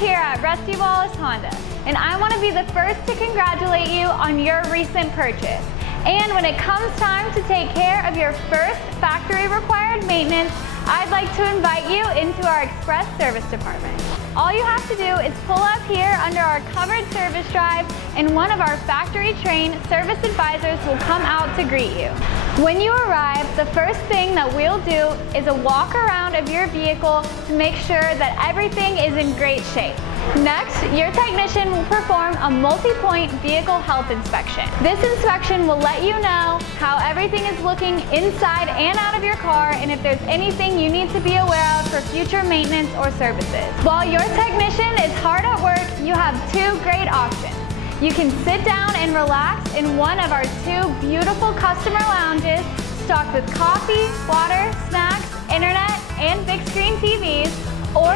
here at Rusty Wallace Honda, and I want to be the first to congratulate you on your recent purchase. And when it comes time to take care of your first factory required maintenance, I'd like to invite you into our express service department. All you have to do is pull up here under our covered service drive, and one of our factory trained service advisors will come out to greet you. When you arrive, the first thing that we'll do is a walk around of your vehicle to make sure that everything is in great shape. Next, your technician will perform a multi-point vehicle health inspection. This inspection will let you know how everything is looking inside and out of your car, and if there's anything you need to be aware of for future maintenance or services. While your technician is hard at work, you have two great options. You can sit down and relax in one of our two beautiful customer lounges stocked with coffee, water, snacks, internet, and big screen TVs. Or,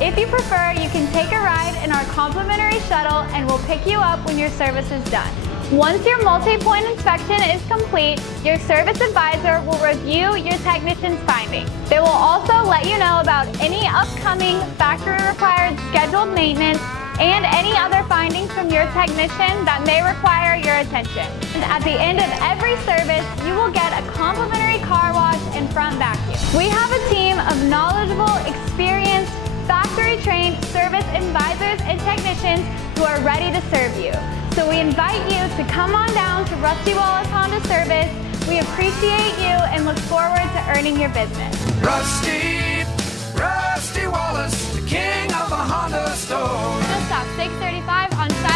if you prefer, you can take a ride in our complimentary shuttle and we'll pick you up when your service is done. Once your multi-point inspection is complete, your service advisor will review your technician's findings. They will also let you know about any upcoming factory-required scheduled maintenance and any other findings from your technician that may require your attention. And at the end of every service, you will get a complimentary car wash and front vacuum. We have a team of knowledgeable, experienced, factory-trained service advisors and technicians who are ready to serve you. So we invite you to come on down to Rusty Wallace Honda Service. We appreciate you and look forward to earning your business. Rusty Wallace, the king of the Honda store. Just off 635 on Saturday.